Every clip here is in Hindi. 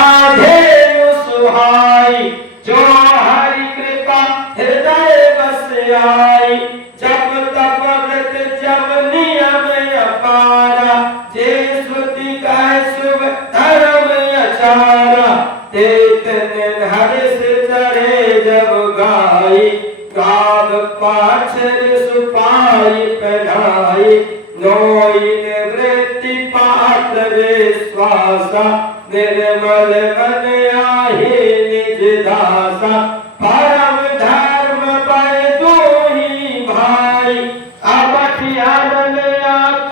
साधे सुहाई, जो हरि कृपा हृदय बस आई। जप तप व्रत जब नियम अपारा, जे श्रुति कह शुभ धर्म आचारा। ते तन हर्ष चढ़े जब गाई, गाव पाछर सुपाई पढ़ाई। नोई निवृत्ति पात्र विश्वासा, निर्मल मन आहे निज दासा। परम धर्म पर दो ही भाई, अबठि आनन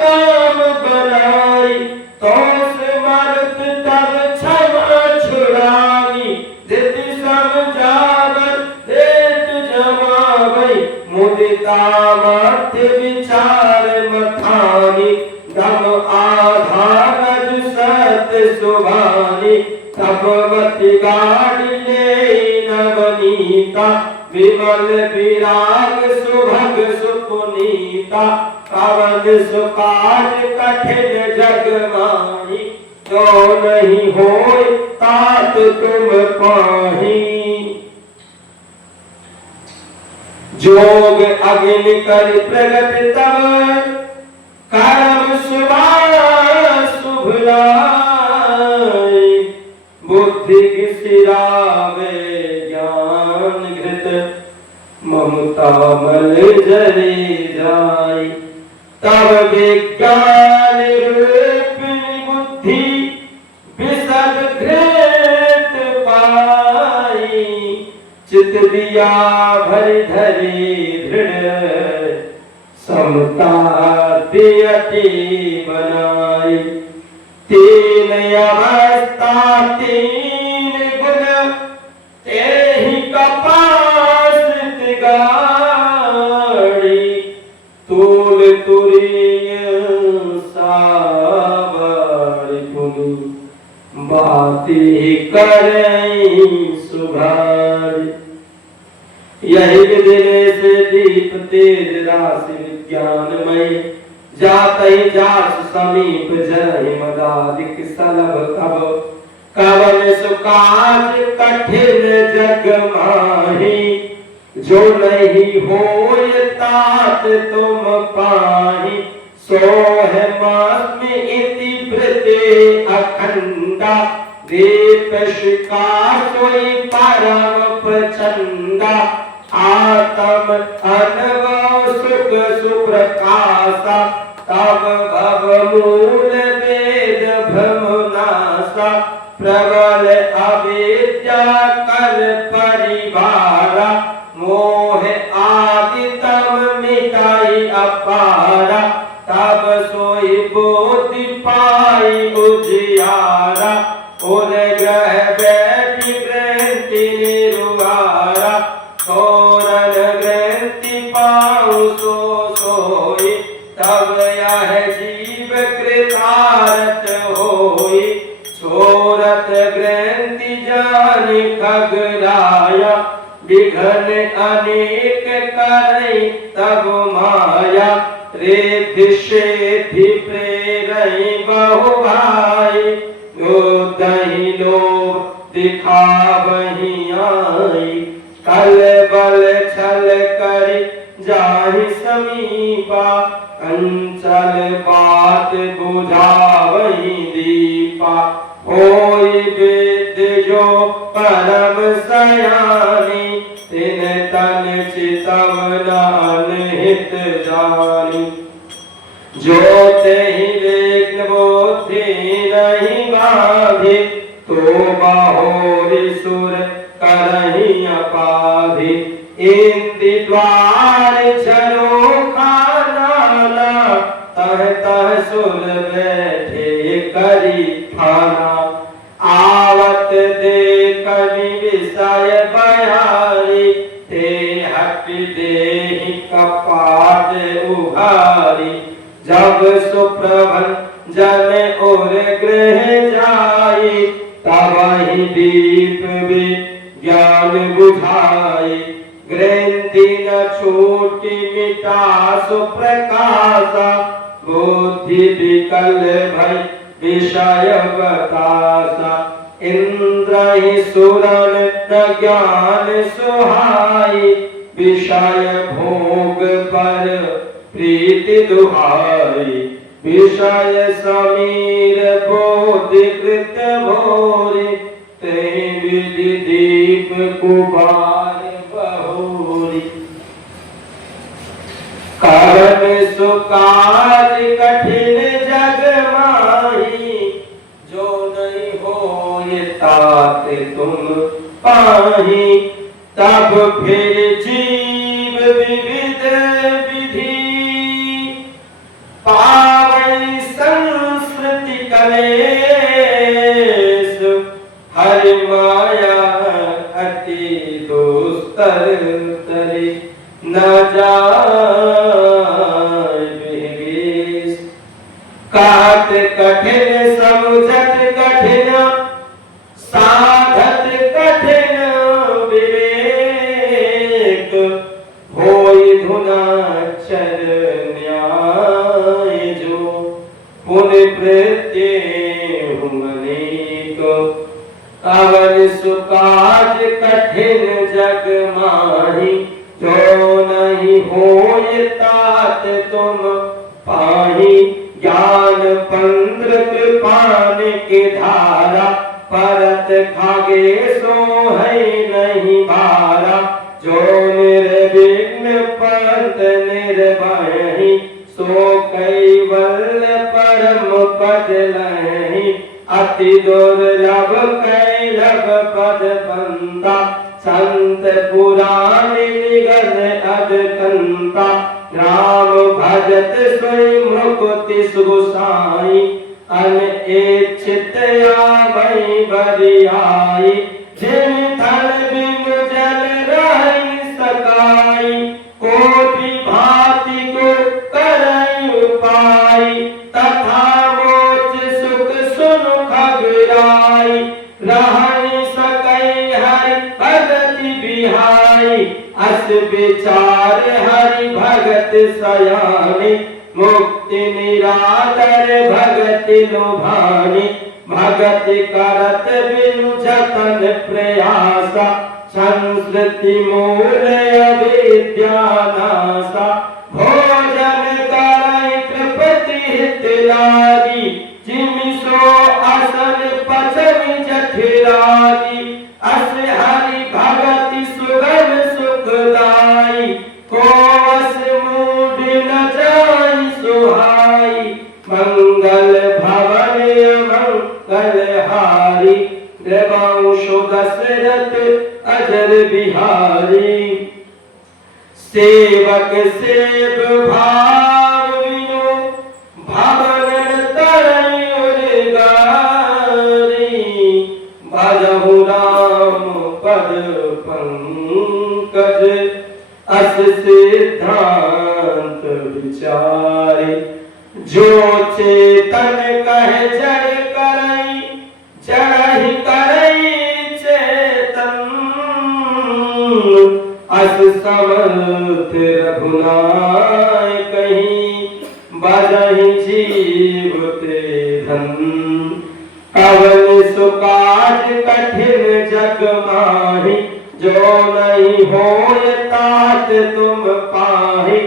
काम बनाई। तो समर्थ तब क्षमा छुड़ाई, धृति समझावन देत जमावै। मुदिता मध्य विचार मथानी, दम आधारज सत्य सुभानी। तब मति गाड़िले नवनीता, विमल विराग सुभग सुपुनीता। पवन सुकाज कठिन जग माही, जो नहीं होय तात तुम पाही। जोग अग्नि कर प्रगट तब, कर्म शुभ लाए। बुद्धि सिरावे ज्ञान घृत, ममता मल जरे जाय। तब विज्ञान रूप बुद्धि, विशद घृत पाई। चित दिया भरि धरि दृढ़, समता दियति बनाई। तीन अवस्था तीन गुण, तेहि कपासित गाड़ी। तूल तुरीय सावर पुनि, बाती करई सुभारी। यही विदिने से दीप तेज राशि विज्ञानमय। जातहि जास समीप जहि मदादिक सलभ तब। कवन सुकाज कठिन जग माही, जो नहीं होय तात तुम पाही। सोहमास्मि इति वृते अखंडा, दीप शिका सोई परम प्रचंडा। आत्म अनुभव सुख सुप्रकाशा, तब भव मूल वेद भ्रम नासा। प्रबल अविद्या कर परिवारा, मोह आदि तम मिटाई अपारा। तब सोई बोधि पाई उजियारा, उर ग्रह बैठी ग्रंथि निरुआरा। तोरण ग्रंथि पाऊँ सो सोई, तब यह जीव कृतार्थ होई। छोरत ग्रंथि जानि खगराया, विघन अनेक करई तब माया। रिद्धि सिद्धि प्रेरई बहु भाई, योद्धहि लोभ दिखावहि आई। कल बल छल करि जाहि समीपा, अंचल बात बुझावहि दीपा। होय विद्य जो परम सयानी, तिन तन चितवन अनहित जानी। जो तेहि विघ्न बुद्धि नहीं बाधि, तो बाहोरि सुर करहि अपाधि। इंद्रि द्वार झरोखा नाना, तह तह सुर बैठे करी ठाना। आवत देख विषय बहारी, ते हट देहि कपाट उघारी। जब सुप्रभन जन और गृह जाई, तबहि दीप विज्ञान बुझाई। ग्रंथि न छूटि मिटा सुप्रकाशा, बुद्धि विकल भई विषय बतासा। इंद्र ही सुरन न ज्ञान सुहाई विषय भोग पर प्रीति दुहाई विषय समीर बोधि कृत भोरे ते विधि दीप कुबार बहोरी कारण सुकाज कठिन जग माही जो नहीं हो ये तात तुम पाही तब फिर जीव विविध विधि पावई संस्कृति कलेश हरि माया अति दुस्तर तरे न जाय विवेश कात कठिन समझत कठिन साधत कठिन विवेक होई धुनाचर न्याय जो पुण्य प्रत्यय हुमनेक अवर सुकाज कठिन जग माही जो नहीं होय तात तुम पाही ज्ञान पंद्र कृपान की धारा परत खागे सो है नहीं भारा जो निर्विघ्न पंत निर्भय सो कैवल परम पद लहि अति दुर्लभ कैलभ पद बंदा संत पुराण निगल अदकंता राम भजत सोई मुक्ति सुसाई अनिच्छित आमई बरियाई जिन थल बिनु जल रहि सकाई कोटि भांति को करई उपाय तथा मोक्ष सुख सुन खगराई रहनि सकई हरि भगति बिहाई अस विचार हरि भगत सयानी मुक्ति निरातर भगति लुभानी भगति करत बिनु जतन प्रयासा संस्कृति मूल अविद्या नासा भोजन करई तृप्ति हित लागी जिमि सो असन पचमि जठिरागी अस हरि भगति सुगम सुखदाई को अस मूढ़ न जाई सुहाई मंगल भवन मंगल हारी देवांशु दशरथ अजर बिहारी सेवक सेव भाव विनु भवन तरई उर्गारी भजहु राम पद पंकज अस सिद्धांत विचारे जो चेतन कह जड़ करई जड़ करई चेतन अस समर्थ रघुनाय कहीं बजहि जीव ते धन कवन सुकाज कठिन जग माही जो नहीं होय तात तुम पाही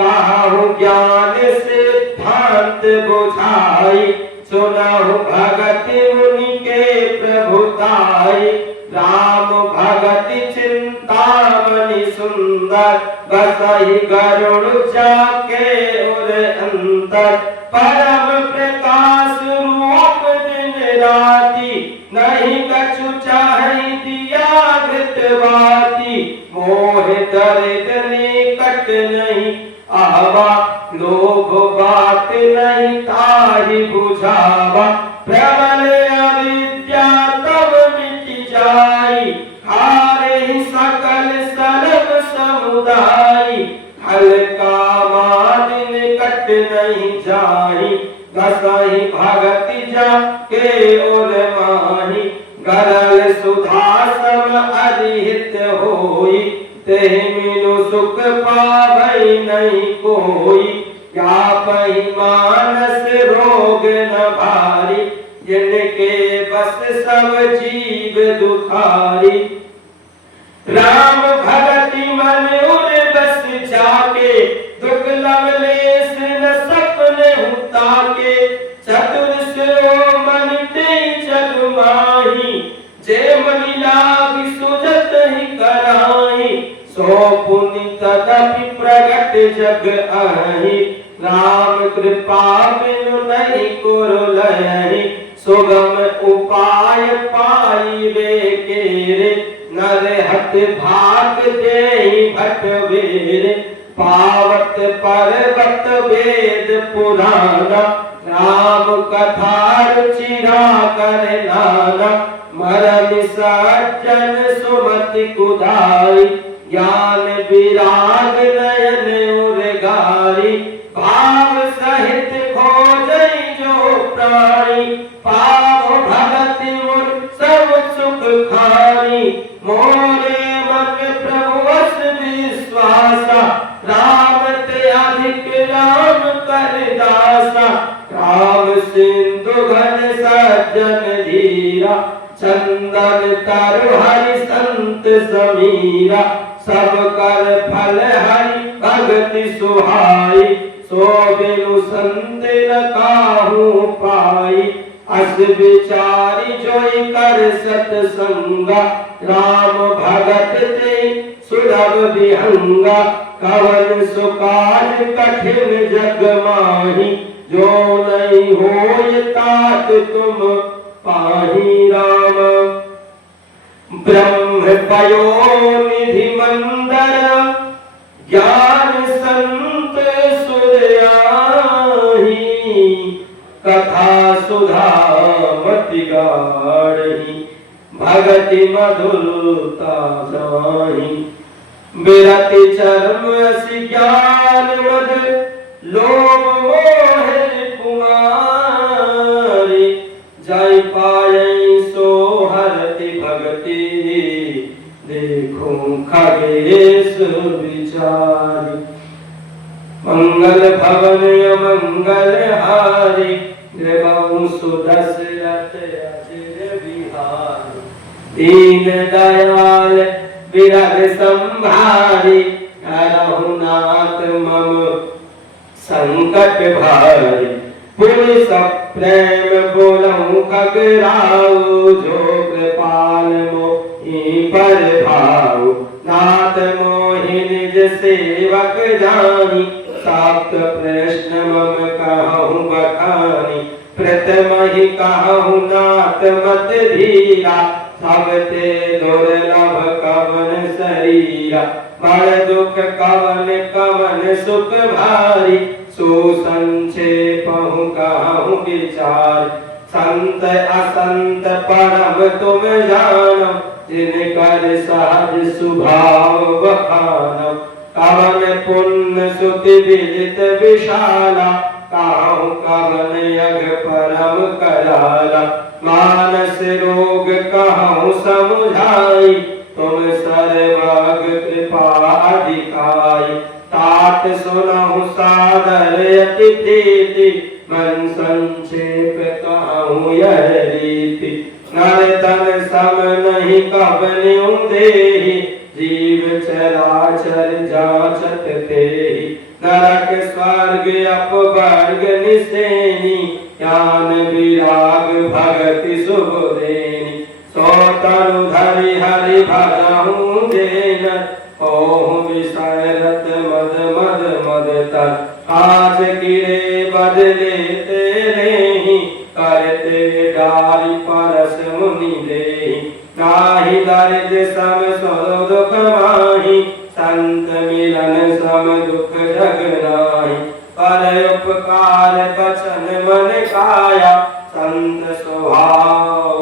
काहु ज्ञान सिद्धांत बुझाई सुनहु भगति मुनि के प्रभुताई राम भगति चिंतामणि सुंदर बसहि गरुड़ जाके उर अंतर परम प्रकाश रूप दिन राति नहीं कछु चाहि दिया घृतवाती मोह दर्द निकट नहीं आवा लोभ बात नहीं ताहि बुझावा प्रबल अविद्या तब मिट जाई हारे सकल सर्व समुदाय हल्का मादिन कट नहीं जाई गसहि भगति जा के उर माही गरल सुधा सम अधिहित होई तेहि मिनु सुख पावई नहीं कोई क्या पही मानस रोग न भारी जिनके बस सब जीव दुखारी। राम भगति मन उर बस जाके, दुख लवलेस न सपने उताके। चतुर सिरो मन ते जग माही, जे मनि लाग सुजत ही कराई। सो पुनि तदपि प्रगट जग आही, राम कृपा बिनु नहीं कुरु लयहि। सुगम उपाय पाइबे केरे, नर हत भाग देहि भट बेरे। पावत पर्वत वेद पुराना, राम कथा रुचिरा कर नाना। मरम सज्जन सुमति कुदाई, ज्ञान विराग नयन उर्गारी। भाव सहित खोजई जो प्राणी, पाव भगति मुर सब सुख खानी। मोरे मन प्रभु वस विश्वासा, राम ते अधिक राम कर दासा। राम सिंधु घन सज्जन धीरा, चंदन तरु हरि संत समीरा। सब कर फल हरि भगति सुहाई, सो बिनु संत न काहू पाई। अस विचारी जोई कर सतसंगा, राम भगत ते सुलभ विहंगा। कवन सुकाज कठिन जग माही, जो नहीं होय तात तुम पाही। राम ब्रह्म पयोनिधि मंदर, ज्ञान संत सुरयाही। कथा सुधा मति गाढ़ी, भगति मधुरता जाही। बिरति चर्म असी ज्ञान मद, लोभ मोह कुमारी। जय पायई सो हरति भगति, देखो खगेश विचारी। मंगल भवन अमंगल हारी, गृहऊ सुदशरथ अचिर बिहारी। दीन दयाल बिरह संभारी, हरहु नाथ मम संकट भारी। पुनि सब प्रेम बोलऊं खगराऊ, जो कृपाल मोहि पर भाऊ। नाथ मोहि निज सेवक जानी, सात प्रश्न मम कहूँ बखानी। प्रथम ही कहूँ नाथ मत धीरा, सब ते दुर्लभ कवन शरीरा। बड़ दुख कवन कवन सुख भारी, सुसंक्षेपहु कहूँ विचार। संत असंत परम तुम जानम, जिनकर सहज स्वभाव बखानम। कवन पुण्य सुति विदित विशाला, कहूँ कवन यज्ञ परम कराला। मानस रोग कहूँ समुझाई, तुम सर्वग कृपा अधिकाई। तात सुनहु सादर अति प्रीति, मन संक्षेप कहूँ यह रीति। नर तन सम नहीं कबन्यु देहि, जीव चराचर जाचत तेहि। नरक स्वर्ग अपवर्ग निसेनी, ज्ञान विराग भगति शुभ देनी। सो तनु धरि हरि भजहु जेन, ओहु विषयरत मद मद मद तर। काज गिरे बदले तेरे ही, करते डारी परस मुनि देहि। नाहि दर्द सम सो दुख माही, संत मिलन सम दुख जग नाहि। पर उपकार बचन मन काया, संत स्वभाव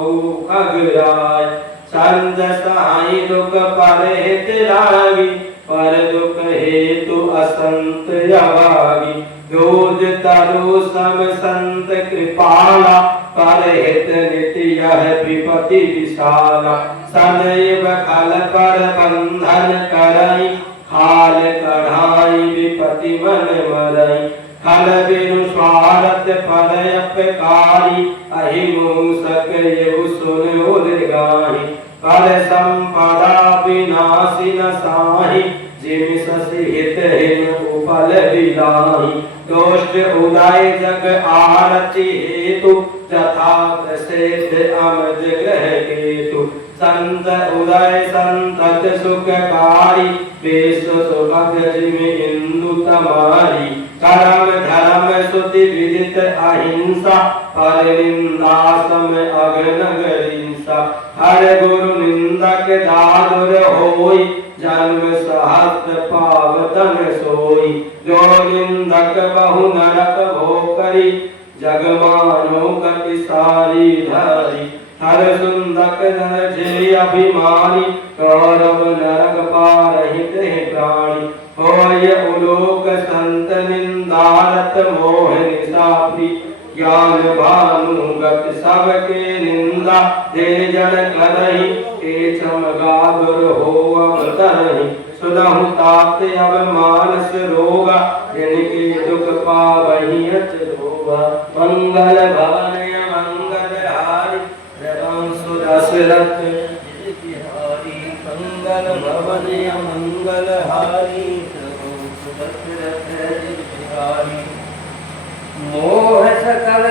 खगराय। संत सहाय दुख पर हित लागी, पर दुख हेतु असंत अभागी। दूध तरु सम संत कृपाला, पर हित निति यह विपति विशाला। सदैव खल पर बंधन करई, खाल कढ़ाई विपति मन मरई। खल बिनु स्वार्थ पर अपकारी, अहिमूसक येहु सुन उर्गारी। गाहि पर संपदा विनाशी न साहि जिमि शशि हित हिन उपल बिलाहि दोष्ट उदय जग आरति हेतु जथा प्रसिद्ध अमज ग्रह केतु संत उदय संतत सुखकारी विश्व सुभग जिमि इंदु तमारी करम धर्म सुति विदित अहिंसा पर निंदा सम अगनगरिंसा हर गुरु निंदक दादुर होई जन्म सहस्त्र पावतन सोई जो निंदक बहु नरक भोकरी जग मानो गति सारी धारी हर सुंदक नर जे अभिमानी कौरव नरक पारहित प्राणी होय उलोक संत निंदारत मोह निसापी ज्ञान भानुगत सबके निंदा दे जन करहि के चमगादुर हो अवतरहि सुनहु तात अब मानस रोगा जिनके दुख पावहि अच रोगा मंगल भवन मंगल हारी रघुवंश दशरथ बिहारी मंगल भवन मंगल हारी रघुवंश दशरथ बिहारी मोह सकल